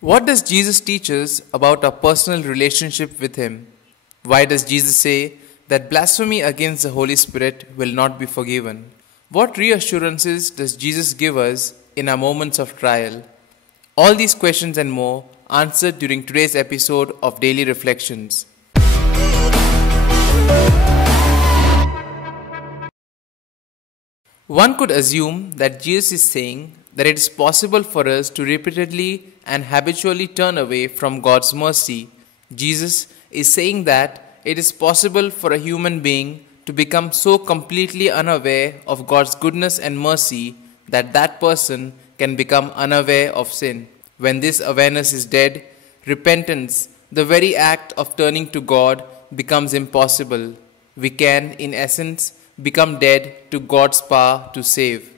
What does Jesus teach us about our personal relationship with Him? Why does Jesus say that blasphemy against the Holy Spirit will not be forgiven? What reassurances does Jesus give us in our moments of trial? All these questions and more answered during today's episode of Daily Reflections. One could assume that Jesus is saying that it is possible for us to repeatedly and habitually turn away from God's mercy. Jesus is saying that it is possible for a human being to become so completely unaware of God's goodness and mercy that that person can become unaware of sin. When this awareness is dead, repentance, the very act of turning to God, becomes impossible. We can, in essence, become dead to God's power to save.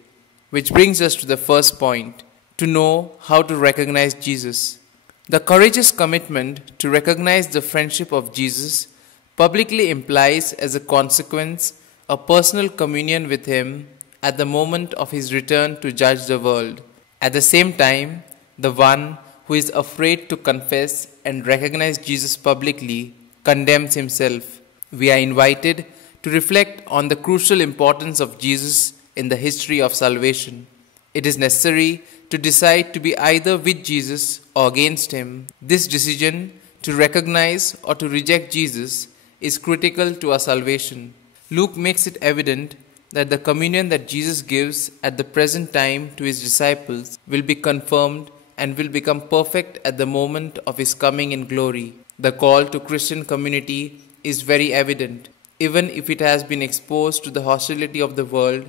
Which brings us to the first point, to know how to recognize Jesus. The courageous commitment to recognize the friendship of Jesus publicly implies as a consequence a personal communion with Him at the moment of His return to judge the world. At the same time, the one who is afraid to confess and recognize Jesus publicly condemns himself. We are invited to reflect on the crucial importance of Jesus in the history of salvation. It is necessary to decide to be either with Jesus or against Him. This decision to recognize or to reject Jesus is critical to our salvation. Luke makes it evident that the communion that Jesus gives at the present time to His disciples will be confirmed and will become perfect at the moment of His coming in glory. The call to Christian community is very evident. Even if it has been exposed to the hostility of the world,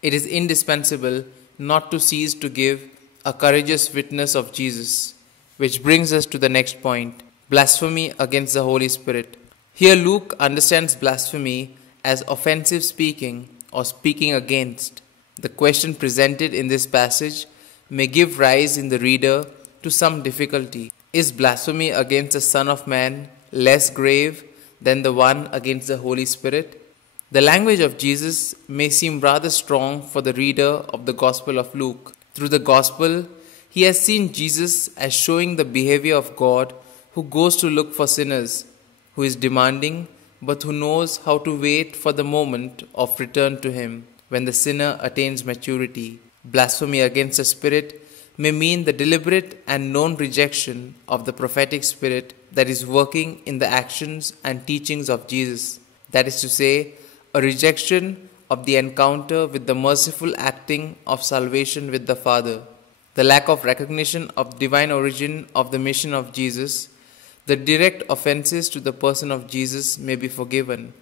it is indispensable not to cease to give a courageous witness of Jesus. Which brings us to the next point, blasphemy against the Holy Spirit. Here Luke understands blasphemy as offensive speaking or speaking against. The question presented in this passage may give rise in the reader to some difficulty. Is blasphemy against the Son of Man less grave than the one against the Holy Spirit? The language of Jesus may seem rather strong for the reader of the Gospel of Luke. Through the Gospel, he has seen Jesus as showing the behavior of God who goes to look for sinners, who is demanding but who knows how to wait for the moment of return to Him when the sinner attains maturity. Blasphemy against the Spirit may mean the deliberate and known rejection of the prophetic spirit that is working in the actions and teachings of Jesus. That is to say, a rejection of the encounter with the merciful acting of salvation with the Father. The lack of recognition of divine origin of the mission of Jesus. The direct offenses to the person of Jesus may be forgiven,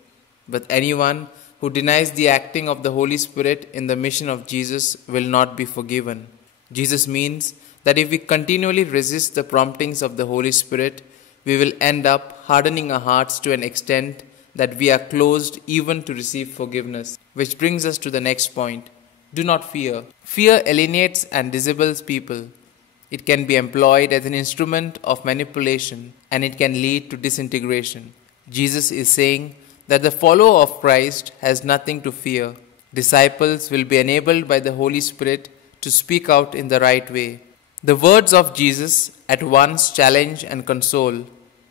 but anyone who denies the acting of the Holy Spirit in the mission of Jesus will not be forgiven. Jesus means that if we continually resist the promptings of the Holy Spirit, we will end up hardening our hearts to an extent that we are closed even to receive forgiveness. Which brings us to the next point. Do not fear. Fear alienates and disables people. It can be employed as an instrument of manipulation and it can lead to disintegration. Jesus is saying that the follower of Christ has nothing to fear. Disciples will be enabled by the Holy Spirit to speak out in the right way. The words of Jesus at once challenge and console.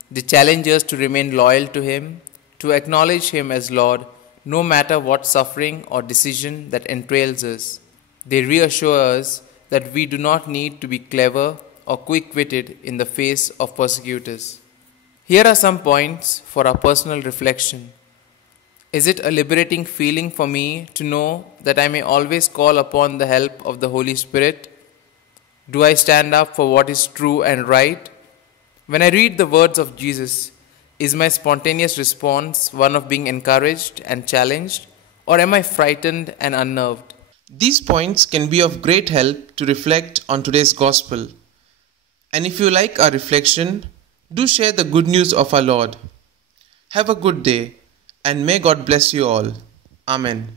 They challenge us to remain loyal to Him, to acknowledge Him as Lord, no matter what suffering or decision that entails us. They reassure us that we do not need to be clever or quick-witted in the face of persecutors. Here are some points for our personal reflection. Is it a liberating feeling for me to know that I may always call upon the help of the Holy Spirit? Do I stand up for what is true and right? When I read the words of Jesus, is my spontaneous response one of being encouraged and challenged, or am I frightened and unnerved? These points can be of great help to reflect on today's Gospel. And if you like our reflection, do share the good news of our Lord. Have a good day, and may God bless you all. Amen.